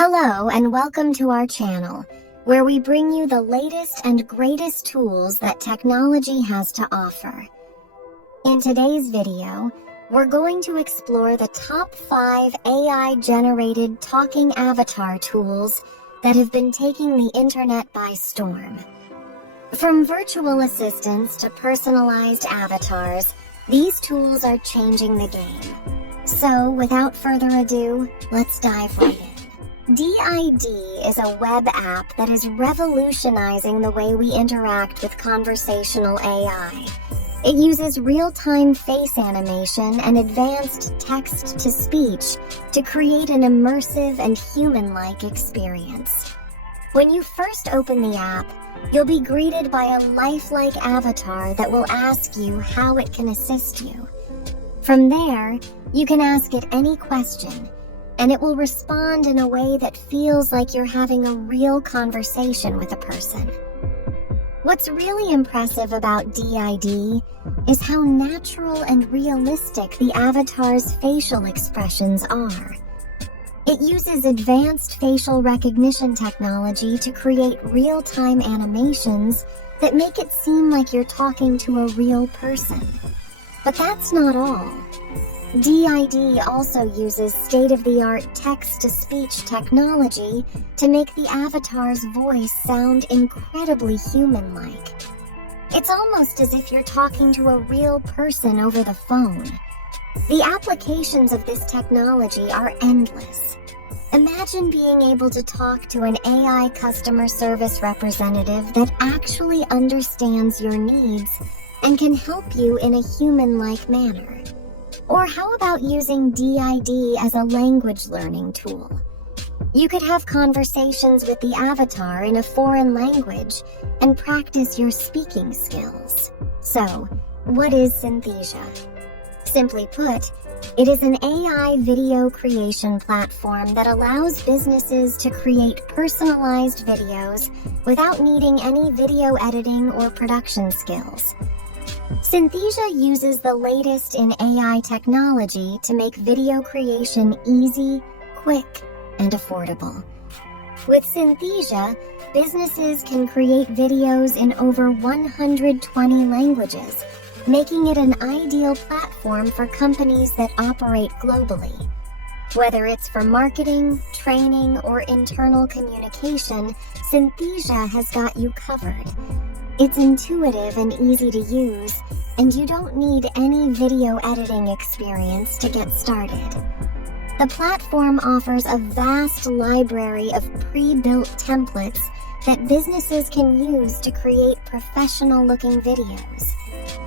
Hello and welcome to our channel, where we bring you the latest and greatest tools that technology has to offer. In today's video, we're going to explore the top 5 AI-generated talking avatar tools that have been taking the internet by storm. From virtual assistants to personalized avatars, these tools are changing the game. So, without further ado, let's dive right in. DID is a web app that is revolutionizing the way we interact with conversational AI. It uses real-time face animation and advanced text-to-speech to create an immersive and human-like experience. When you first open the app, you'll be greeted by a lifelike avatar that will ask you how it can assist you. From there, you can ask it any question, and it will respond in a way that feels like you're having a real conversation with a person. What's really impressive about DID is how natural and realistic the avatar's facial expressions are. It uses advanced facial recognition technology to create real-time animations that make it seem like you're talking to a real person. But that's not all. DID also uses state-of-the-art text-to-speech technology to make the avatar's voice sound incredibly human-like. It's almost as if you're talking to a real person over the phone. The applications of this technology are endless. Imagine being able to talk to an AI customer service representative that actually understands your needs and can help you in a human-like manner. Or how about using DID as a language learning tool? You could have conversations with the avatar in a foreign language and practice your speaking skills. So, what is Synthesia? Simply put, it is an AI video creation platform that allows businesses to create personalized videos without needing any video editing or production skills. Synthesia uses the latest in AI technology to make video creation easy, quick, and affordable. With Synthesia, businesses can create videos in over 120 languages, making it an ideal platform for companies that operate globally. Whether it's for marketing, training, or internal communication, Synthesia has got you covered. It's intuitive and easy to use, and you don't need any video editing experience to get started. The platform offers a vast library of pre-built templates that businesses can use to create professional-looking videos.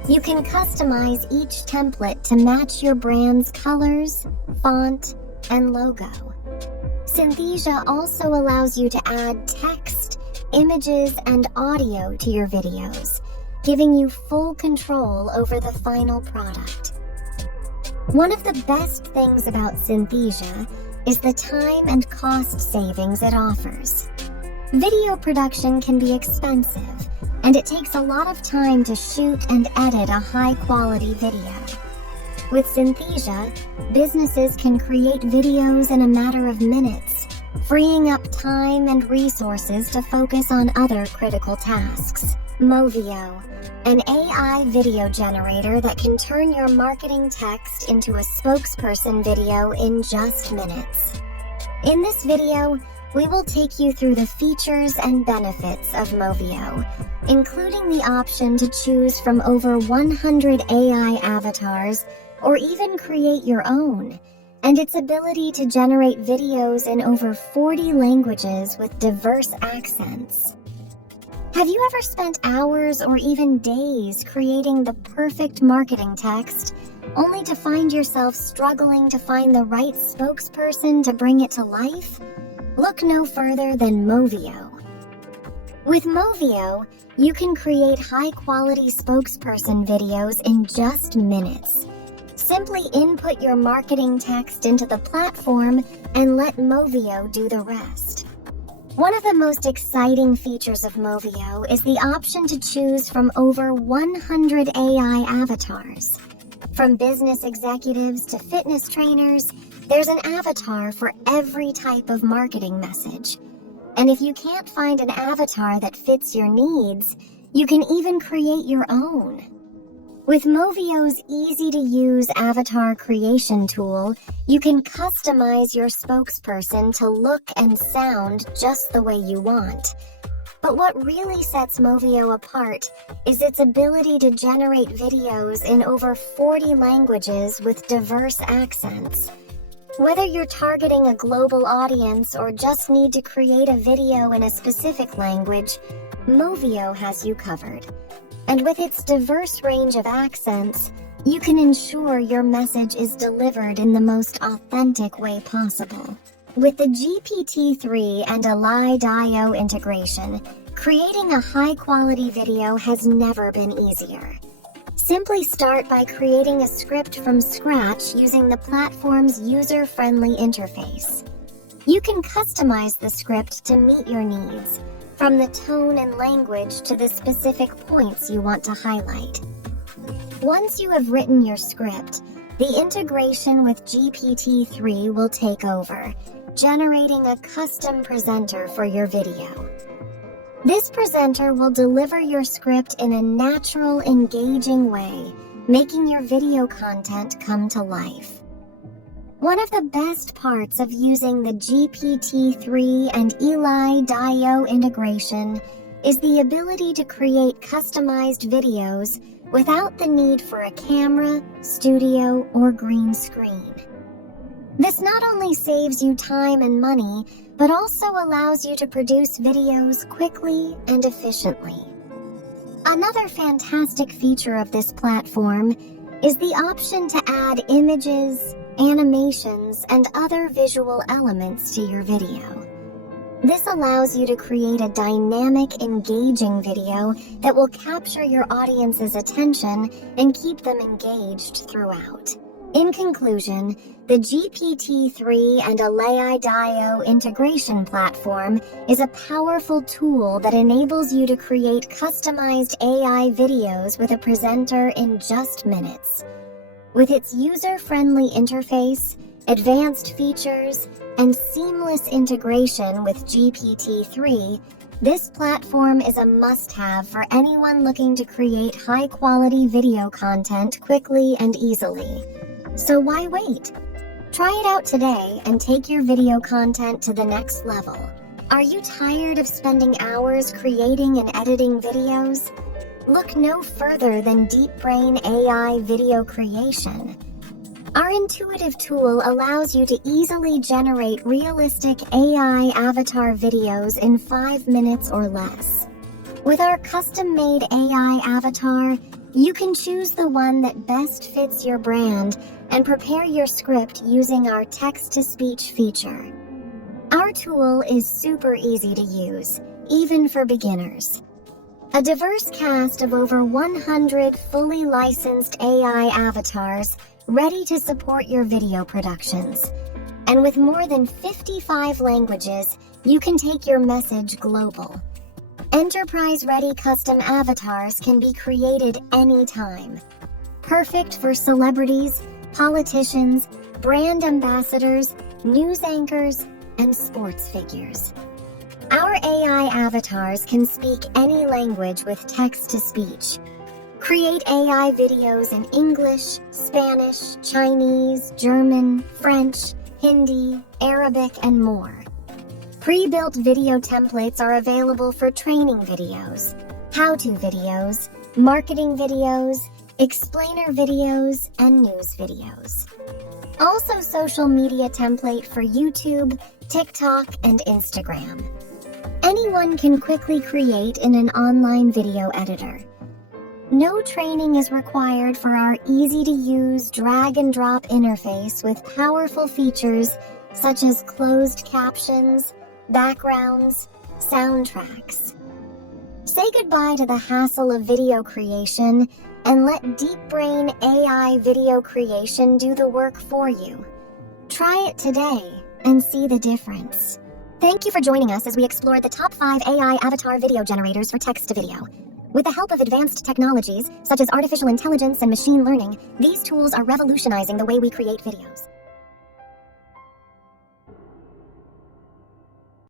You can customize each template to match your brand's colors, font, and logo. Synthesia also allows you to add text, images, and audio to your videos, giving you full control over the final product. One of the best things about Synthesia is the time and cost savings it offers. Video production can be expensive, and it takes a lot of time to shoot and edit a high-quality video. With Synthesia, businesses can create videos in a matter of minutes, freeing up time and resources to focus on other critical tasks. Movio, an AI video generator that can turn your marketing text into a spokesperson video in just minutes. In this video, we will take you through the features and benefits of Movio, including the option to choose from over 100 AI avatars or even create your own, and its ability to generate videos in over 40 languages with diverse accents. Have you ever spent hours or even days creating the perfect marketing text, only to find yourself struggling to find the right spokesperson to bring it to life? Look no further than Movio. With Movio, you can create high-quality spokesperson videos in just minutes. Simply input your marketing text into the platform and let Movio do the rest. One of the most exciting features of Movio is the option to choose from over 100 AI avatars. From business executives to fitness trainers, There's an avatar for every type of marketing message. And if you can't find an avatar that fits your needs, you can even create your own. With Movio's easy-to-use avatar creation tool, you can customize your spokesperson to look and sound just the way you want. But what really sets Movio apart is its ability to generate videos in over 40 languages with diverse accents. Whether you're targeting a global audience or just need to create a video in a specific language, Movio has you covered. And with its diverse range of accents, you can ensure your message is delivered in the most authentic way possible. With the GPT3 and AI integration, creating a high-quality video has never been easier. Simply start by creating a script from scratch using the platform's user-friendly interface. You can customize the script to meet your needs, from the tone and language to the specific points you want to highlight. Once you have written your script, the integration with GPT-3 will take over, generating a custom presenter for your video. This presenter will deliver your script in a natural, engaging way, making your video content come to life. One of the best parts of using the GPT-3 and AI integration is the ability to create customized videos without the need for a camera, studio, or green screen. This not only saves you time and money, but also allows you to produce videos quickly and efficiently. Another fantastic feature of this platform is the option to add images, animations, and other visual elements to your video. This allows you to create a dynamic, engaging video that will capture your audience's attention and keep them engaged throughout. In conclusion, the GPT-3 and AI integration platform is a powerful tool that enables you to create customized AI videos with a presenter in just minutes. With its user-friendly interface, advanced features, and seamless integration with GPT-3, this platform is a must-have for anyone looking to create high-quality video content quickly and easily. So why wait? Try it out today and take your video content to the next level. Are you tired of spending hours creating and editing videos? Look no further than DeepBrain AI video creation. Our intuitive tool allows you to easily generate realistic AI avatar videos in 5 minutes or less. With our custom-made AI avatar, you can choose the one that best fits your brand and prepare your script using our text-to-speech feature. Our tool is super easy to use, even for beginners. A diverse cast of over 100 fully licensed AI avatars ready to support your video productions. And with more than 55 languages, you can take your message global. Enterprise-ready custom avatars can be created anytime. Perfect for celebrities, politicians, brand ambassadors, news anchors, and sports figures. Our AI avatars can speak any language with text-to-speech. Create AI videos in English, Spanish, Chinese, German, French, Hindi, Arabic, and more. Pre-built video templates are available for training videos, how-to videos, marketing videos, explainer videos, and news videos. Also social media template for YouTube, TikTok, and Instagram. Anyone can quickly create in an online video editor. No training is required for our easy-to-use drag-and-drop interface with powerful features such as closed captions, backgrounds, soundtracks. Say goodbye to the hassle of video creation and let DeepBrain AI video creation do the work for you. Try it today and see the difference. Thank you for joining us as we explore the top 5 AI avatar video generators for text-to-video. With the help of advanced technologies, such as artificial intelligence and machine learning, these tools are revolutionizing the way we create videos.